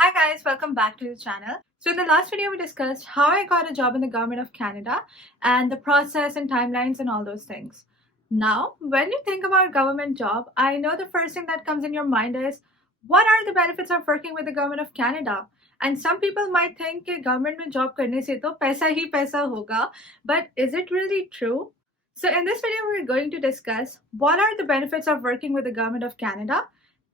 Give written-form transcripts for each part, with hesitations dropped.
Hi guys, welcome back to the channel. So in the last video we discussed how I got a job in the government of Canada and the process and timelines and all those things. Now, when you think about government job, I know the first thing that comes in your mind is what are the benefits of working with the government of Canada? And some people might think कि government में job करने से तो पैसा ही पैसा होगा, but is it really true? So in this video we're going to discuss what are the benefits of working with the government of Canada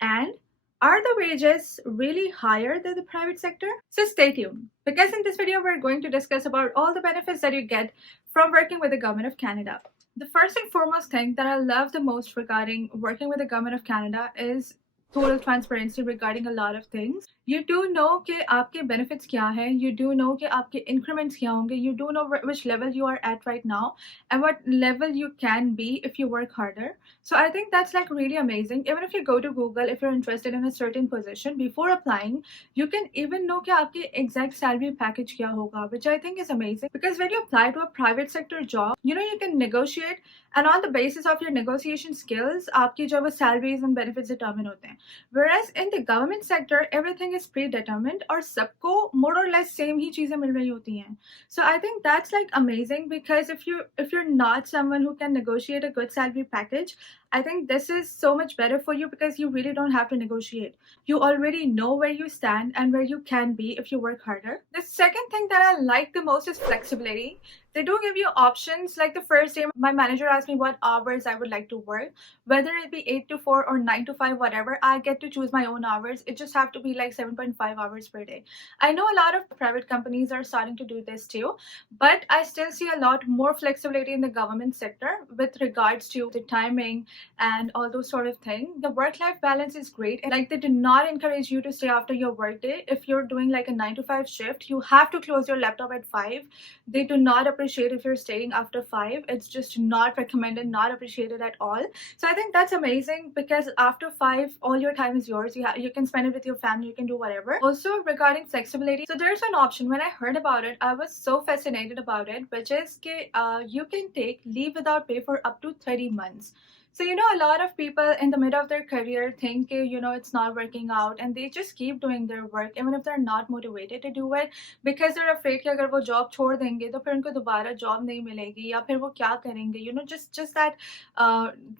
and are the wages really higher than the private sector? So stay tuned because in this video we're going to discuss about all the benefits that you get from working with the Government of Canada. The first and foremost thing that I love the most regarding working with the Government of Canada is total transparency regarding a lot of things. You do know कि आपके benefits क्या हैं, you do know कि आपके increments क्या होंगे, you do know which level you are at right now and what level you can be if you work harder. So I think that's like really amazing. Even if you go to Google, if you're interested in a certain position, before applying, you can even know कि आपके exact salary package क्या होगा, which I think is amazing because when you apply to a private sector job, you can negotiate and on the basis of your negotiation skills, आपकी जो salaries and benefits determine होते हैं. Whereas in the government sector, everything is predetermined और सबको more or less same ही चीजें मिल रही होती हैं. So I think that's like amazing because if you're not someone who can negotiate a good salary package, I think this is so much better for you because you really don't have to negotiate. You already know where you stand and where you can be if you work harder. The second thing that I like the most is flexibility. They do give you options. Like the first day, my manager asked me what hours I would like to work, whether it be 8 to 4 or 9 to 5, whatever. I get to choose my own hours. It just have to be like 7.5 hours per day. I know a lot of private companies are starting to do this too, but I still see a lot more flexibility in the government sector with regards to the timing and all those sort of things. The work-life balance is great. Like they do not encourage you to stay after your workday. If you're doing like a 9 to 5 shift, you have to close your laptop at 5. They do not appreciate if you're staying after 5. It's just not recommended, not appreciated at all. So I think that's amazing because after 5, all your time is yours. You can spend it with your family, you can do whatever. Also regarding flexibility, so there's an option. When I heard about it, I was so fascinated about it, which is you can take leave without pay for up to 30 months. So, a lot of people in the middle of their career think, it's not working out and they just keep doing their work even if they're not motivated to do it because they're afraid कि अगर वो job छोड़ देंगे तो फिर उनको दोबारा job नहीं मिलेगी या फिर वो क्या करेंगे, just that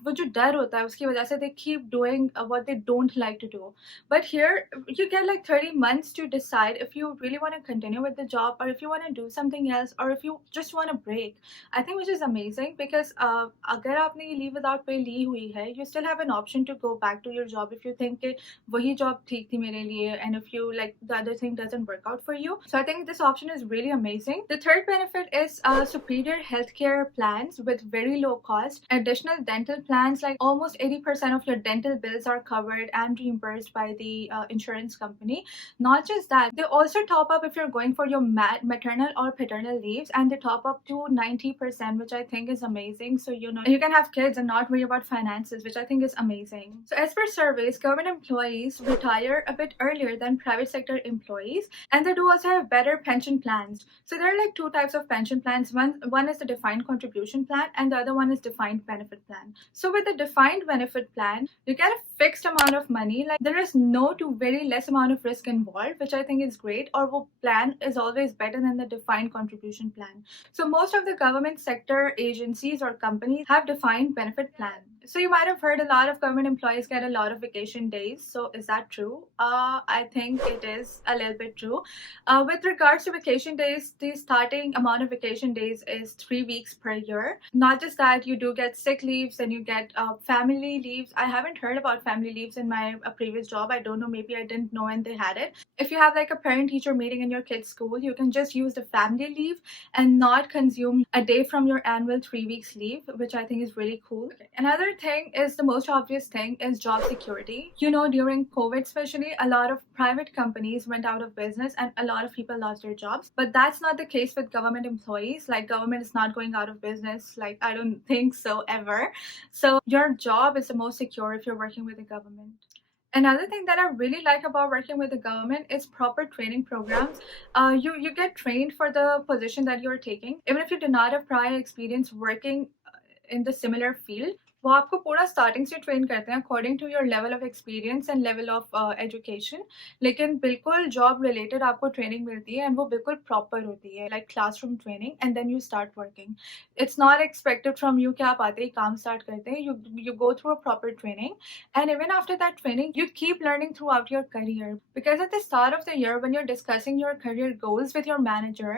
वो जो डर होता है उसकी वजह से they keep doing what they don't like to do. But here you get like 30 months to decide if you really want to continue with the job or if you want to do something else or if you just want a break. I think which is amazing because अगर आपने ये leave without pay ली हुई है, you still have an option to go back to your job if you think कि वही job ठीक थी मेरे लिए and if you like the other thing doesn't work out for you. So I think this option is really amazing. The third benefit is superior healthcare plans with very low cost. Additional dental plans, like almost 80% of your dental bills are covered and reimbursed by the insurance company. Not just that, they also top up if you're going for your maternal or paternal leaves and they top up to 90%, which I think is amazing. So you can have kids and not worry about finances, which I think is amazing. So as per surveys, government employees retire a bit earlier than private sector employees and they do also have better pension plans. So there are like two types of pension plans. One is the defined contribution plan and the other one is defined benefit plan. So with the defined benefit plan, you get a fixed amount of money. Like there is no to very less amount of risk involved, which I think is great. Or wo plan is always better than the defined contribution plan. So most of the government sector agencies or companies have defined benefit plans. So you might have heard a lot of government employees get a lot of vacation days. So is that true? I think it is a little bit true. With regards to vacation days, the starting amount of vacation days is 3 weeks per year. Not just that, you do get sick leaves and you get family leaves. I haven't heard about family leaves in my previous job. I don't know, maybe I didn't know when they had it. If you have like a parent-teacher meeting in your kid's school, you can just use the family leave and not consume a day from your annual 3 weeks leave, which I think is really cool. Another thing is the most obvious thing is job security. During COVID especially, a lot of private companies went out of business and a lot of people lost their jobs. But that's not the case with government employees. Like government is not going out of business. Like I don't think so ever. So your job is the most secure if you're working with the government. Another thing that I really like about working with the government is proper training programs. You get trained for the position that you're taking. Even if you do not have prior experience working in the similar field, वो आपको पूरा starting से train करते हैं according to your level of experience and level of education. लेकिन बिल्कुल job related आपको training मिलती है एंड वो बिल्कुल प्रॉपर होती है, like classroom training, and then you start working. It's not expected from you कि आप आते ही काम स्टार्ट करते हैं। You go through a proper training, and even after that training you keep learning throughout your career, because at the start of the year when you're discussing your career goals with your manager,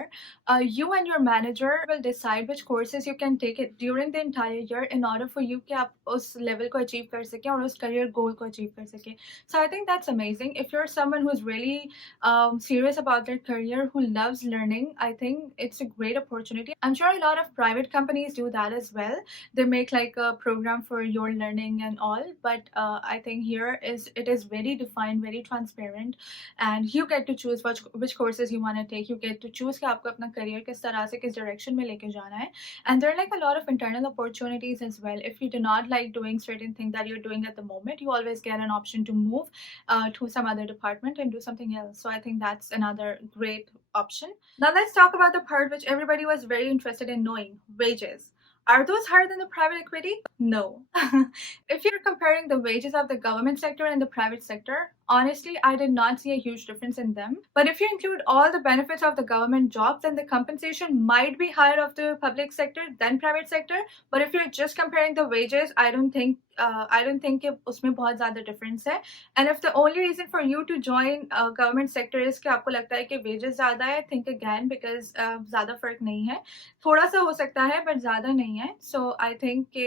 you and your manager will decide which courses you can take it during the entire year in order for you कि आप उस level को achieve कर सकें और उस career goal को achieve कर सकें. So I think that's amazing. If you're someone who's really serious about their career, who loves learning, I think it's a great opportunity. I'm sure a lot of private companies do that as well. They make like a program for your learning and all, but I think here it is very defined, very transparent, and you get to choose which courses you want to take. You get to choose कि आपको अपना career किस तरह से किस direction में लेके जाना है. And there are like a lot of internal opportunities as well. If you do not like doing certain things that you're doing at the moment, you always get an option to move to some other department and do something else. So I think that's another great option. Now let's talk about the part which everybody was very interested in knowing: wages. Are those higher than the private equity? No. If you're comparing the wages of the government sector and the private sector, honestly, I did not see a huge difference in them. But if you include all the benefits of the government job, then the compensation might be higher of the public sector than private sector. But if you're just comparing the wages, I don't think कि उसमें बहुत ज़्यादा difference है. And if the only reason for you to join government sector is कि आपको लगता है कि wages ज़्यादा है, think again, because ज़्यादा फर्क नहीं है. थोड़ा सा हो सकता है but ज़्यादा नहीं है. So I think कि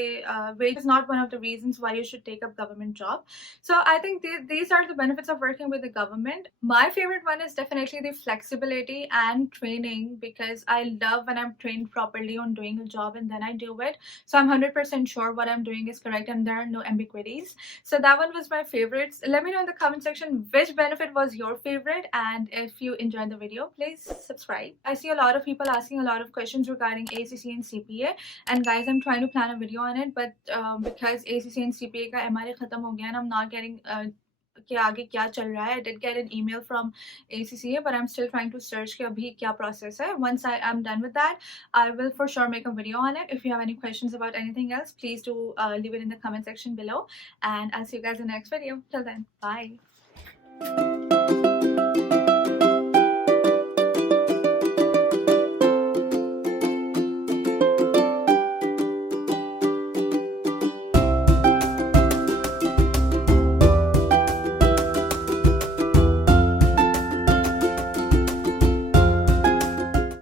wage is not one of the reasons why you should take up government job. So I think these are the benefits of working with the government. My favorite one is definitely the flexibility and training, because I love when I'm trained properly on doing a job and then I do it. So I'm 100% sure what I'm doing is correct and there are no ambiguities. So that one was my favorites. Let me know in the comment section which benefit was your favorite, and if you enjoyed the video, please subscribe. I see a lot of people asking a lot of questions regarding ACC and CPA, and guys, I'm trying to plan a video on it, but because ACC and CPA का MRA खत्म हो गया and I'm not getting कि आगे क्या चल रहा है. I did get an email from ACCA, but I'm still trying to search कि अभी क्या process है. Once I am done with that, I will for sure make a video on it. If you have any questions about anything else, please do leave it in the comment section below, and I'll see you guys in the next video. Till then, bye.